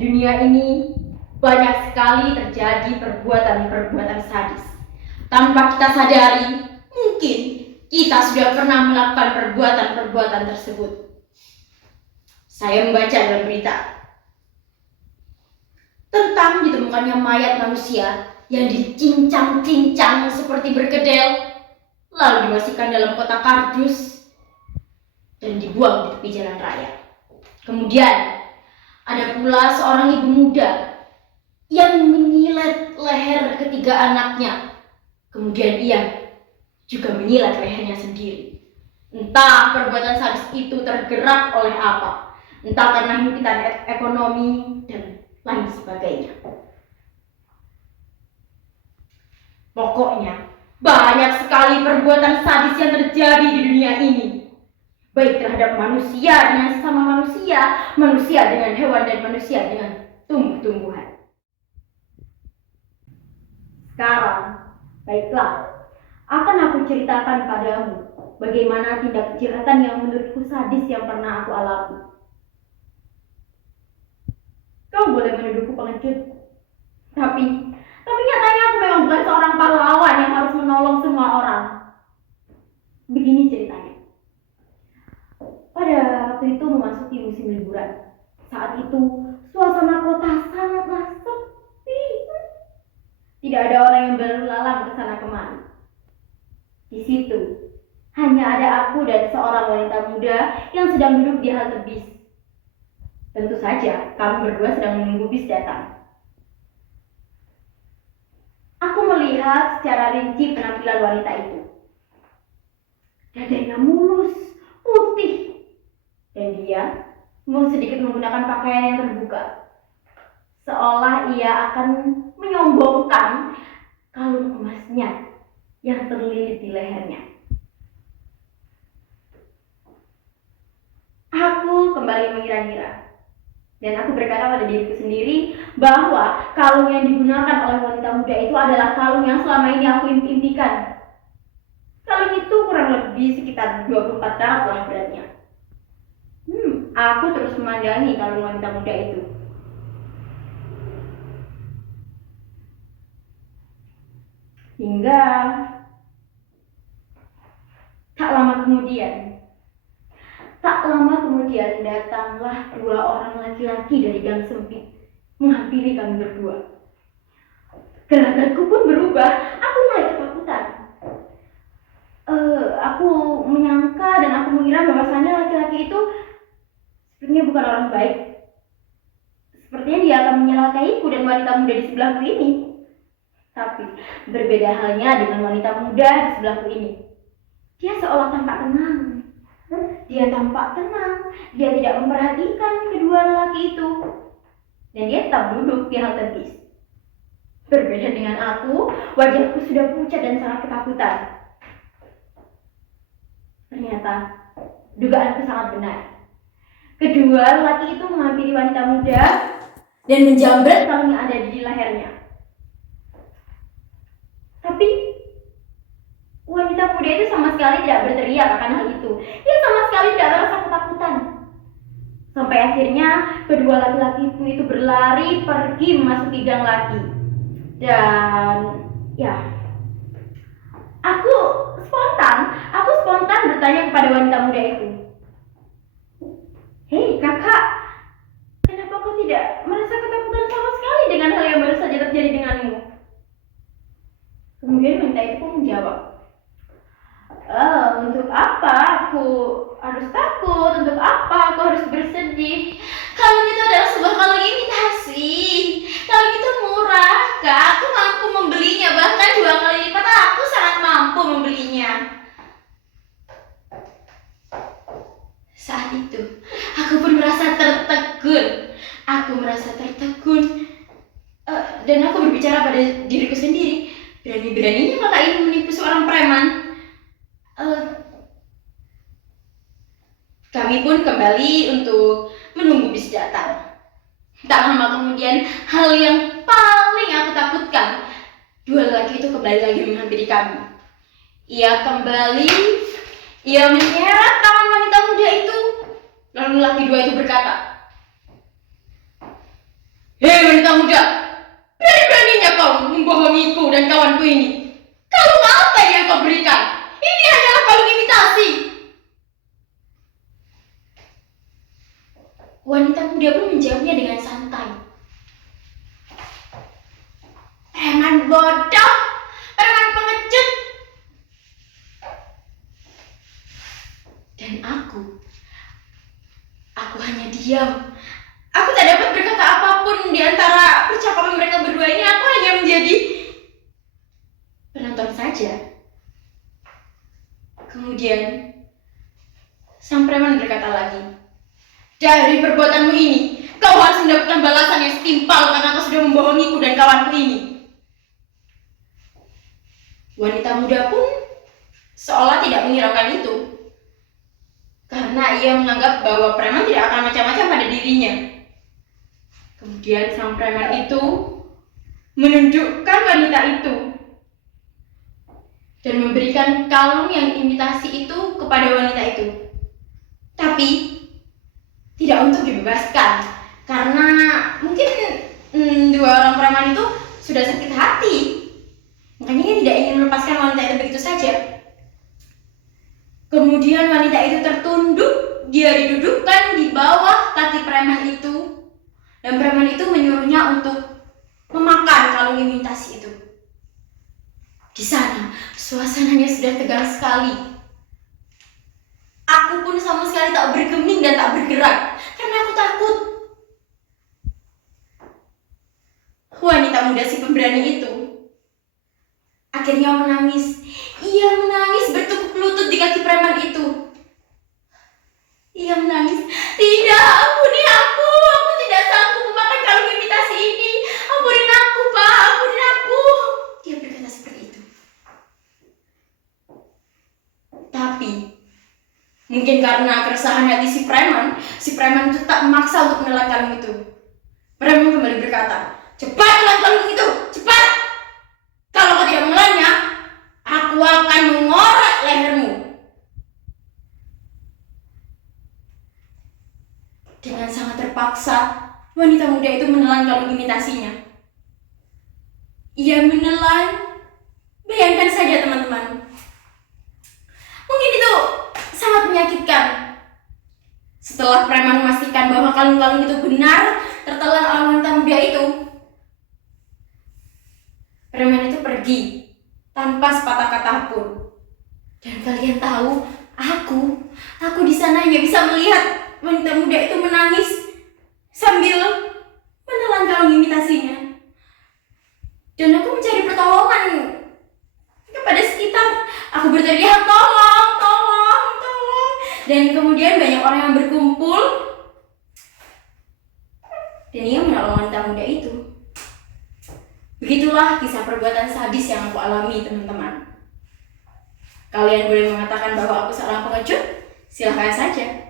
dunia ini banyak sekali terjadi perbuatan-perbuatan sadis. Tanpa kita sadari, mungkin kita sudah pernah melakukan perbuatan-perbuatan tersebut. Saya membaca dalam berita tentang ditemukannya mayat manusia yang dicincang-cincang seperti berkedel, lalu dimasukkan dalam kotak kardus dan dibuang di tepi jalan raya. Kemudian ada pula seorang ibu muda yang menyilet leher ketiga anaknya. Kemudian ia juga menyilet lehernya sendiri. Entah perbuatan sadis itu tergerak oleh apa, entah karena himpitan ekonomi dan lain sebagainya. Pokoknya banyak sekali perbuatan sadis yang terjadi di dunia ini, baik terhadap manusia dengan sesama manusia, manusia dengan hewan, dan manusia dengan tumbuh-tumbuhan. Sekarang, baiklah, akan aku ceritakan padamu bagaimana tindak kejahatan yang menurutku sadis yang pernah aku alami. Kau boleh menuduhku pengecut, tapi nyatanya aku memang bukan seorang pahlawan yang harus menolong semua orang. Begini ceritanya. Pada waktu itu memasuki musim liburan. Saat itu suasana kota sangatlah sepi. Tidak ada orang yang berlalu lalang ke sana kemari. Di situ hanya ada aku dan seorang wanita muda yang sedang duduk di halte bis. Tentu saja kami berdua sedang menunggu bis datang. Aku melihat secara rinci penampilan wanita itu. Dadanya mulus, putih, dan dia sedikit menggunakan pakaian yang terbuka, seolah ia akan menyombongkan kalung emasnya yang terlilit di lehernya. Aku kembali mengira-ngira, dan aku berkata pada diriku sendiri bahwa kalung yang digunakan oleh wanita muda itu adalah kalung yang selama ini aku impikan. Kalung itu kurang lebih sekitar 24 karat lah beratnya. Aku terus memandangi kalung wanita muda itu. Hingga tak lama kemudian datanglah dua orang laki-laki dari gang sempit menghampiri kami berdua. Gelagatku pun berubah. Aku mulai ketakutan. Aku menyangka dan aku mengira bahwasannya laki-laki itu sepertinya bukan orang baik. Sepertinya dia akan menyelakaiku dan wanita muda di sebelahku ini. Tapi berbeda halnya dengan wanita muda di sebelahku ini. Dia seolah tampak tenang. Dia tidak memperhatikan kedua lelaki itu. Dan dia tetap duduk di halte bis. Berbeda dengan aku, wajahku sudah pucat dan sangat ketakutan. Ternyata dugaanku sangat benar. Kedua lelaki itu menghampiri wanita muda dan menjambret kalung yang ada di lehernya. Tapi wanita muda itu sama sekali tidak berteriak akan hal itu. Dia sama sekali tidak merasa ketakutan. Sampai akhirnya kedua laki-laki itu berlari pergi memasuki gang lagi. Dan ya, aku spontan bertanya kepada wanita muda itu, "Hei kakak, kenapa kau tidak merasa ketakutan sama sekali dengan hal yang baru saja terjadi denganmu?" Kemudian wanita itu pun menjawab, "Untuk apa aku harus takut? Untuk apa aku harus bersedih? Kalung itu adalah sebuah kalung imitasi. Kalung itu murah, Kak. Aku mampu membelinya, bahkan 2 kali lipat aku sangat mampu membelinya." Saat itu, aku pun merasa tertegun. Dan aku berbicara pada diriku sendiri, berani-beraninya kakak ini menipu seorang preman. Kami pun kembali untuk menunggu bis datang. Tak lama kemudian, hal yang paling aku takutkan, dua lelaki itu kembali lagi menghampiri kami. Ia menyeret tangan wanita muda itu. Lalu lelaki dua itu berkata, Hei wanita muda, berani-beraninya kau membohongiku dan kawanku ini. Kalung apa yang kau berikan? Ini hanyalah kalung imitasi. Wanita muda pun menjawabnya dengan santai. Preman bodoh, preman pengecut. Dan aku hanya diam. Aku tak dapat berkata apapun di antara percakapan mereka berdua ini. Aku hanya menjadi penonton saja. Kemudian sang preman berkata lagi, dari perbuatanmu ini, kau harus mendapatkan balasan yang setimpal karena kau sudah membohongiku dan kawanku ini. Wanita muda pun seolah tidak menghiraukan itu, karena ia menganggap bahwa preman tidak akan macam-macam pada dirinya. Kemudian sang preman itu menunjukkan wanita itu dan memberikan kalung yang imitasi itu kepada wanita itu. Tapi tidak untuk dibebaskan, karena mungkin dua orang preman itu sudah sakit hati. Makanya dia tidak ingin melepaskan wanita itu begitu saja. Kemudian wanita itu tertunduk, dia didudukkan di bawah kaki preman itu, dan preman itu menyuruhnya untuk memakan kalung imitasi itu. Di sana, suasananya sudah tegang sekali. Aku pun sama sekali tak bergeming dan tak bergerak, karena aku takut. Wanita muda si pemberani itu akhirnya menangis. Ia menangis bertekuk lutut di kaki preman itu. Ia menangis, tidak, ampuni aku tidak sanggup memakan kalung imitasi ini. Ampunin aku, Pak, ampunin aku. Dia berkata seperti itu. Tapi mungkin karena keresahan hati si preman itu tak memaksa untuk menelan kalung itu. Preman kembali berkata, cepat telan kalung itu, cepat. Kalau kau tidak menelannya, aku akan mengorek lehermu. Dengan sangat terpaksa, wanita muda itu menelan kalung imitasinya. Ia menelan, bayangkan saja teman-teman. Mungkin itu sangat menyakitkan. Setelah preman memastikan bahwa kalung-kalung itu benar tertelan oleh wanita muda itu, preman itu pergi tanpa sepatah kata pun. Dan kalian tahu, aku di sana hanya bisa melihat wanita muda itu menangis sambil menelan kalung imitasinya. Dan aku mencari pertolongan kepada sekitar. Aku berteriak, tolong, tolong, tolong. Dan kemudian banyak orang yang berkumpul, dan ia menolong wanita muda itu. Begitulah kisah perbuatan sadis yang aku alami, teman-teman. Kalian boleh mengatakan bahwa aku seorang pengecut? Silahkan saja.